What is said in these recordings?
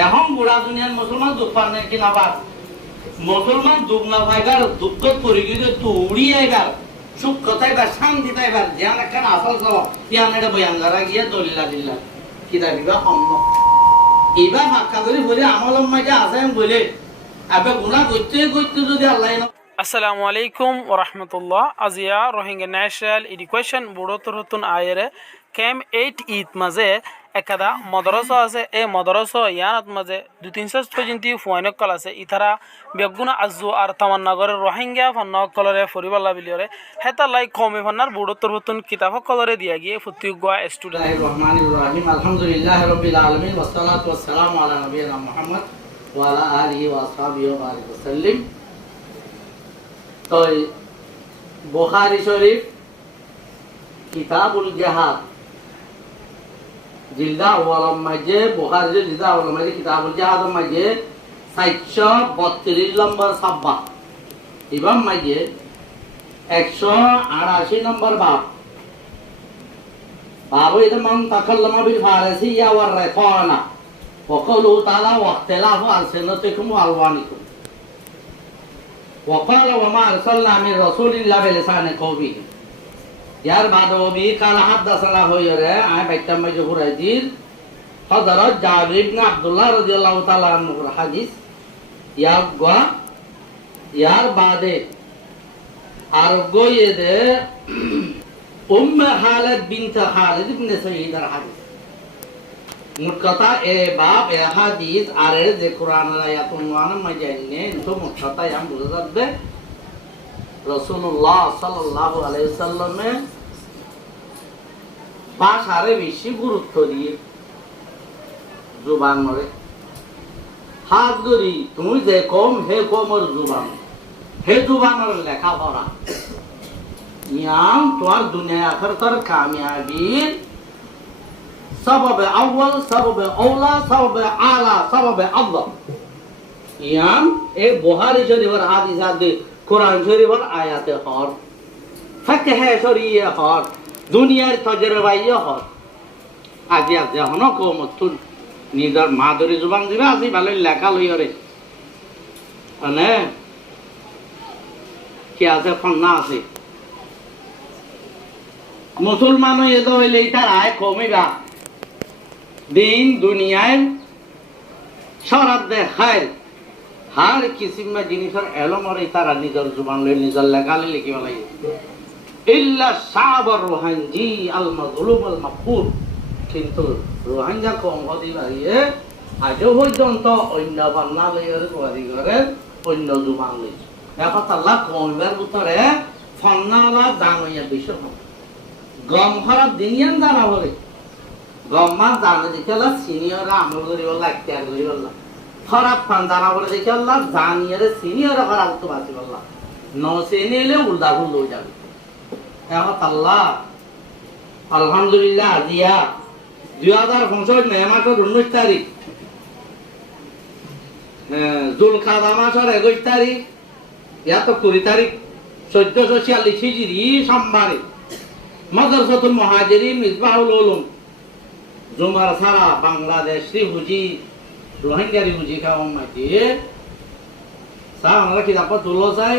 এখন বুড়া দুনিয়ার মুসলমান দুঃখ পান কি না পার মুসলমান দুঃখ না পাইবার দুঃখ পরি গিয়ে তো উড়িয়েবার সুখ কথাইবার শান্তি পাইবার জ্ঞান একখান আসল সব ইয়ান এটা বয়ান দ্বারা গিয়ে দলিলা দিল্লা কি দাবিবা অন্য এবার ফাঁকা করে বলে আমল মাঝে আসেন বলে আবার গুণা করতে করতে যদি আল্লাহ আসসালামু আলাইকুম ওরহমতুল্লাহ আজিয়া রোহিঙ্গা ন্যাশনাল এডুকেশন বোর্ডতর হতুন আয়েরে কেম 8 ঈদ মাঝে একাদা মদরসা আছে এই মদরসা ইয়ানত মাঝে 2-300 পর্যন্ত ফুয়াইনকল আছে ইথারা বেগুনা আজু আর তামান্নগরের রোহিঙ্গা ফন্নকলরে ফরিবাল্লা বিলিয়রে হেতা লাই কমে ফন্নার বোর্ডতর হতুন কিতাব কলরে দিয়া গিয়ে ফুতিগুয়া স্টুডেন্ট রহমানির রহিম আলহামদুলিল্লাহ রাব্বিল আলামিন ওয়াস সালাতু ওয়াস সালামু আলা নবিয়িনা মুহাম্মদ ওয়া আলা আলিহি ওয়া আসহাবিহি ওয়া বারিক ওয়াসাল্লিম। তো বুখারী শরীফ কিতাবুল জিহাদ জিলদা আউয়াল মাঝে বুখারী জিলদা আউয়াল মাঝে কিতাবুল জিহাদ মাঝে 432 নম্বর সাব্বা ইমাম মাঝে 188 নম্বর বাব বাবু এটা মান তাকাল্লামা বিল ফারসিয়্যা ওয়ার রাফানা ওয়া ক্বালু তাআলা ওয়া ইখতিলাফু আলসিনাতিকুম ওয়া আলওয়ানিকুম وقال وما أرسلنا من رسول إلا بلسان قومه यार बाद वो भी कल हदसना हो रे आए बैठा में जो हुरजीर हजरत जाबिर इब्न अब्दुल्लाह रज़ियल्लाहु ताला अन्हु हदीस यार बादे आरगो ये दे उम्मे खालिद बिन्त खालिद इब्न सईद हदीस मुकता ए बाब ए हदीस आरे जे कुरान आयातुन वान मजन्ने तो मुकता याम बुझत दे রাসূলুল্লাহ সাল্লাল্লাহু আলাইহি ওয়াসাল্লামে ভাষারে বেশি গুরুত্ব দিয়ে জুবান মরে হাত ধরি তুমি যে কম হে কমর জুবান হে জুবানের লেখাপড়া ইয়াম তোমার দুনিয়া আখিরাতের কামিয়াবির সববে আউয়াল সববে আওলা সববে আলা সববে আফদল ইয়াম এ বুখারী শরীফের হাদিস আছে কোরআন শরীফের আয়াতে হর ফিকহ শরীয় হর দুনিয়ার তজরবাইয় হর আজি আজি হন কমতুন নিজর মাদুরি জুবান দিবা আজি ভালো লেখা লইরে মানে কি আছে ফন্না আছে মুসলমান এদ হইলে তার আয় কমিবা দিন দুনিয়ায় শরত দেখায় हर किस्म में जिनिसर एलम और इतारा निजर जुबान ले निजर लगा ले लिखी वाला ये इल्ला शाबर रोहंजी अल मज़लूम अल मक़बूल किंतु रोहंजा को अंगदी बारी है आजो हो जनता अन्य बन्ना ले यार बारी करे अन्य जुबान ले या पता कौनवर उतरे फन्ना ला दांगया बिशो गम खराब दिनियन दाना बोले गम मा दाने दिखला सीनियर आमल करी वाला एक्टर करी वाला खराब फंदाना बोले देखिए अल्लाह जानियर सीनियर खराब तो बात अल्लाह नौ सीनियर उल्टा भूल हो जाए यहाँ अल्लाह अल्हम्दुलिल्लाह दिया 2015 नेमात 19 तारीख जुल्कादा मासर 21 तारीख या तो 20 तारीख 1446 हिजरी सोमवार मदरसातुल मुहाजिरिन मिसबाहुल उलूम जुमार सारा बांग्लादेश रिफुजी रोहिंग्या रिफुजी का उम्मती सा हमरा की दापा तुलो साई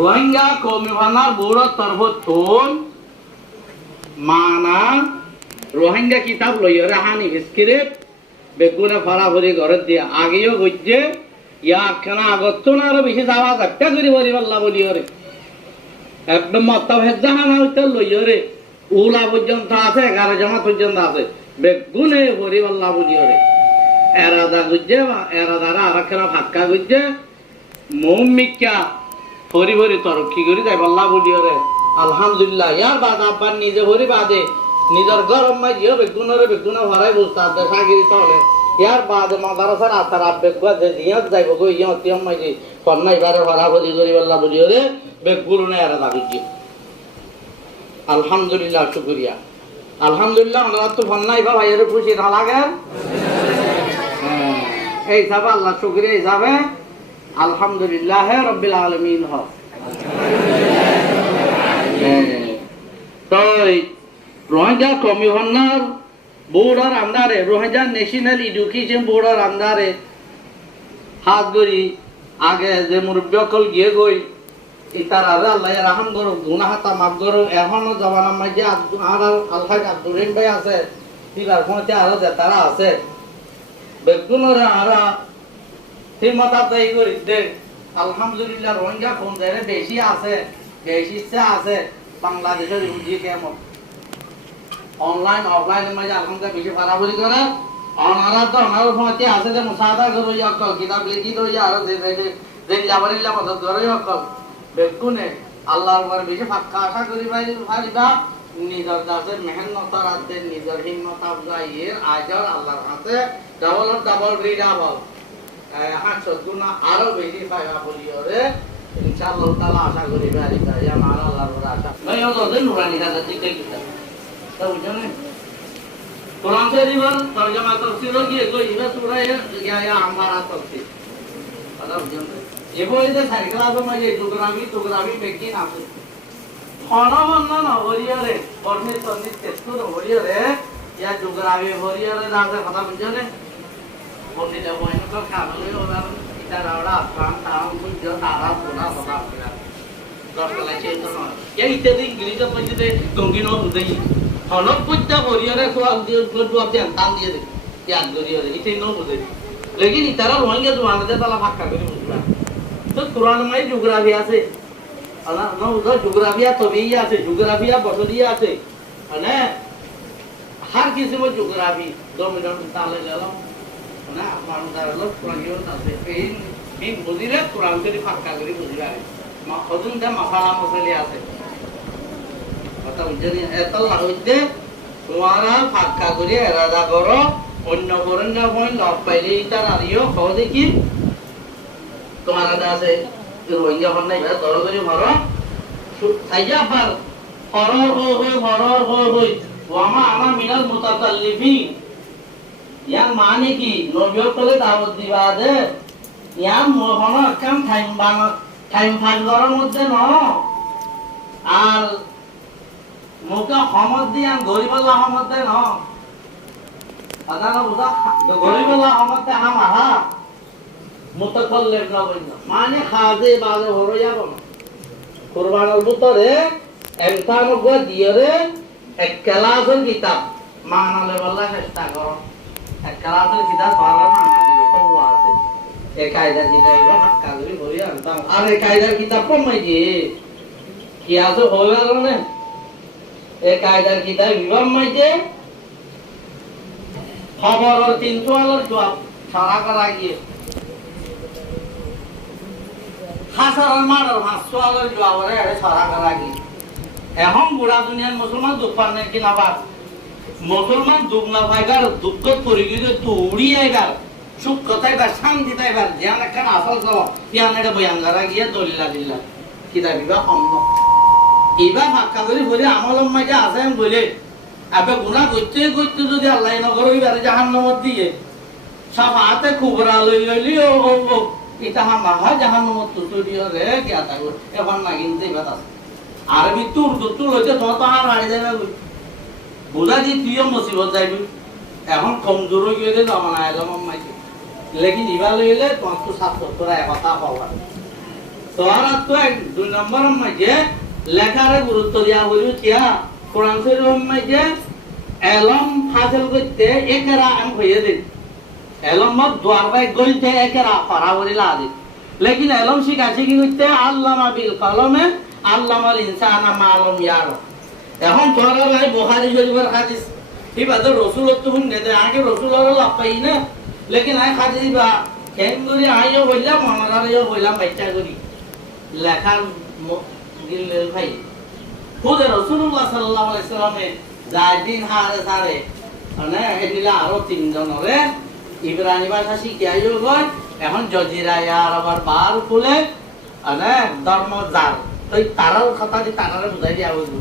रोहिंग्या कौमिवाना बुरा तरफ तोन माना रोहिंग्या किताब लइरे हानि बिस्किरे बेगुना फरा भरी घरत दिया आगेयो गज्जे या केना আগতনা আর বেশি যাওয়া যাচ্ছে করি বলি আল্লাহ বলি ওরে একদম মাথা ভেজানা হইতে লইরে উলা পর্যন্ত আছে 11 জামাত পর্যন্ত আছে বেগুনে ভরি আল্লাহ বলি ওরে এরাদা গুজে এরাদারা আরাকরা ফাক্কা গুজে মুমিকা ভরি ভরি তরকি করি যাই আল্লাহ বলি ওরে আলহামদুলিল্লাহ ইয়ার বাদ আব্বার নিজে ভরি বাদে নিজের গরম মাইও বেগুনরে বেগুনা ভরাই বস্তা দেখাগিরি তাহলে ইয়ার বাদ মাদ্রাসার আতার আব্বে গজে দিয়াত যাইব গো ইয়া তিয়ম মাইজি পন্নাই বারে ভরা বলি করি আল্লাহ বলি ওরে বেগুনে এরাদা গুজে আলহামদুলিল্লাহ শুকরিয়া আলহামদুলিল্লাহ আমরা তো পন্নাই বাবা এর খুশি না লাগে এই সব আল্লাহ শুকরিয়া হিসাবে আলহামদুলিল্লাহ রাব্বিল আলামিন হ তো রোহিঙ্গা কমিশনার বোর্ডের আন্ডারে রোহিঙ্গা ন্যাশনাল এডুকেশন বোর্ডের আন্ডারে হাত গড়ি আগে যে মুরব্বী অকল গিয়ে গই ইতার আরে আল্লাহ রাহাম করো গুনা হাতা মাফ করো এখনো জবানার মাঝে আর আলহাজ আব্দুর রহিম ভাই আছে পিলার ফোনতে আরো যে তারা আছে বেগুনরে আরা হিম্মত আদায় করি দেখ আলহামদুলিল্লাহ রোহিঙ্গা কোন জায়গায় বেশি আছে বেশি আছে বাংলাদেশের ইহুদি কেমন অনলাইন অফলাইনের মাঝে আলহামদুলিল্লাহ বেশি বাড়াবাড়ি করে অনারা তো আমার ফোনতে আছে যে মুসাদা করো অকল কিতাব লিখি তো আর যে লাবারিল্লা মদত করো অকল বেগুনে আল্লাহর উপর বেশি ফাঁকা আশা করি পারিবা নিজের দাসের মেহনত রাখতে নিজের হিম্মত আফজাইয়ের আজর আল্লাহর হাতে ডাবল রিডাবল 500 গুণ আরো বেশি পাইবা বলি ওরে ইনশাআল্লাহ তাআলা আশা করি পারিবা ইয়া মারা আল্লাহর উপর আশা ভাই ওদের নুরানি দাদা ঠিক কিতাব তো বুঝনে কোরআন শরীফের তরজমা তাফসীর গিয়ে কই ইবা সূরা ইয়া আমারা তাফসীর আদা বুঝনে এবারে সাইকেল মাঝে জিওগ্রাফি বেকিন আছে খনমন্ন হরিয়ারে পরমির তন্নি তেস্তুর হরিয়ারে ইয়া জিওগ্রাফি হরিয়ারে রাতে কথা বুঝনে পণ্ডিত বয়ন তো খাবলে ওরা এটা রাওড়া আসাম তাও বুঝ তারা সোনা কথা বলা দশলা চেঞ্জ না এই ইত্যাদি ইংলিশে পড়তে গঙ্গিন বুঝাই হলক বুঝতা হরিয়ারে সোয়াল দিয়ে গডু আপনি আনতাম দিয়ে দে ইয়াদ হরিয়ারে এটা নো বুঝাই লেকিন ইতারা রোহিঙ্গা জমানাতে তালা ফাঁকা করে বুঝবা তো কোরআন মাই জিওগ্রাফি আছে আলা নো উদা জিওগ্রাফিয়া তবেই আছে জিওগ্রাফিয়া বসরিয়া আছে মানে হার কিসিম জিওগ্রাফি দমিডন তালে গেলাম না মানুষ দাঁড়ালো কোরআন আছে এই বুঝিলে কোরআন যদি ফাঁকা করে বুঝিবা মা হজুন দা মশালা মশালি আছে কথা বুঝলি এত লাগতে তোমারা ফাঁকা করে এরাদা করো অন্য করেন না হয় লব পাইলে তার আরিও খাও দেখি তোমার আছে রোহিঙ্গা হন নাই দর করে ভরো সাইজা পার হরর হই ওয়ামা আমার মিনাল মুতাকাল্লিফিন ইয়ার মানে কি নবীর কলে দাওয়াত দিবা দে ইয়ার মোহন কাম টাইম ফাইন্ডারের মধ্যে ন আর মুকা হমদ দিয়ান গরিবাল্লাহ হমদ দে ন আদানা বুঝা গরিবাল্লাহ হমদ দে হাম আহা মুতাকাল্লিফ না বইন মানে খাজে বাজে হরইয়া কোন কুরবানের ভিতরে এমতান গো দিয়রে এক ক্লাসের কিতাব মানালে বলা চেষ্টা করো এক ক্লাসের কিতাব পারা না তো আছে এই কায়দা দিলে এলো কাজরি বলি আনতাম আর এই কায়দার কিতাব কমাই দিয়ে কি আছে হইল না এই কায়দার কিতাব ইমাম মাইতে খবরের 300 আলোর জবাব সারা করা গিয়ে হাসারার মারার 500 আলোর জবাবরে সারা করা গিয়ে এখন বুড়া দুনিয়ার মুসলমান দুঃখ পান কি না পার মুসলমান দুঃখ না পাইবার দুঃখ পরি গিয়ে দৌড়ি আইবার সুখ কথাইবার শান্তি তাইবার জ্ঞান একখান আসল চল ইয়ান এটা বয়ান করা গিয়ে দলিলা দিল্লা কিতা বিবা অন্য এবার ফাঁকা করে বলে আমলম মাঝে আসেন বলে আবে গুণা করতে করতে যদি আল্লাহ নগর হইবারে জাহান্নামত দিয়ে সাফাতে কুবরা লই লইলি ও এটা মাহা জাহান্নামত তুতুরিও রে কিয়া তাই এখন না কিনতে বাত আছে আরবি তুর হইতে তো আর হারি যাবে বুঝা দি তুইও মুসিবত যাইবি এখন কমজোর হয়ে গিয়ে জমানা এলাম মাইকে লেকিন ইবা লইলে তোমার তো ৭০ কথা পাওয়া তোর তো 2 নম্বর মাইকে লেখারে গুরুত্ব দেওয়া হইল কিয়া কোরআন শরীফের মাইকে এলম হাসিল করতে একেরা আমি হইয়ে দিন এলম মত দুয়ার বাই গলতে একেরা পারা বলিলা আদি লেকিন এলম শিখাছি কি করতে আল্লামা বিল কলমে আল্লামাল ইনসানা মালুম ইয়ার এখন তোরা ভাই বুখারী শরীফের হাদিস ইবাদত রাসূলত তো হুন দে আগে রাসূলের লাভ পাই না লেকিন আই হাদিস বা কেন করি আইও বললাম মনারারিও বললাম বাচ্চা করি লেখার দিলের ভাই খুদ রাসূলুল্লাহ সাল্লাল্লাহু আলাইহি সাল্লামে জাদিন হারে সারে মানে এদিলা আরো 3 জনরে ইব্রানি ভাষা শিখাইও গয় এখন জজিরা ইয়ার আবার বার খুলে মানে ধর্ম জাল তো তারাও কথা দি তারারে বুঝাই দিয়া হইল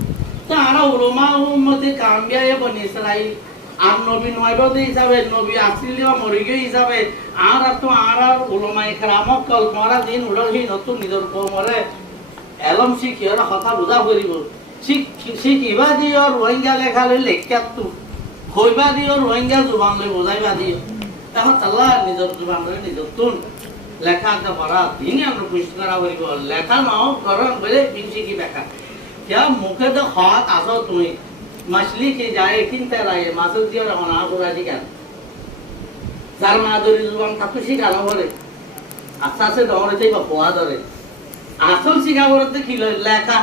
তারা উলামা উম্মতে কামিয়া বনি ইসরাইল আর নবী নয়বদী হিসাবে নবী আসলি মরি গিয়ে হিসাবে আর তো আর উলামা ইকরামক কল মরা দিন উড়হি নতুন নিজর কমরে এলম শিখিয়ার কথা বুঝা করিব শিখিবা দি আর রোহিঙ্গা লেখা লই লেখাত কইবা দিও রোহিঙ্গা জুবান লই বুঝাইবা দিও এখন আল্লাহ নিজের জুবান লই নিজের তুন লেখা একটা পড়া দিনই আমরা পুষ্টি করা বলিব লেখা নাও করন বলে বিনছি কি দেখা क्या मुखे तो खात आसो तुम्हें मछली की जाए किंते राये मासुल दियो रे होना पूरा जी क्या जार माधुरी जुबान कापुशी का ना बोले अच्छा से दौड़े थे बपुआ दौड़े आसल सिखा बोलते खिलो लेखा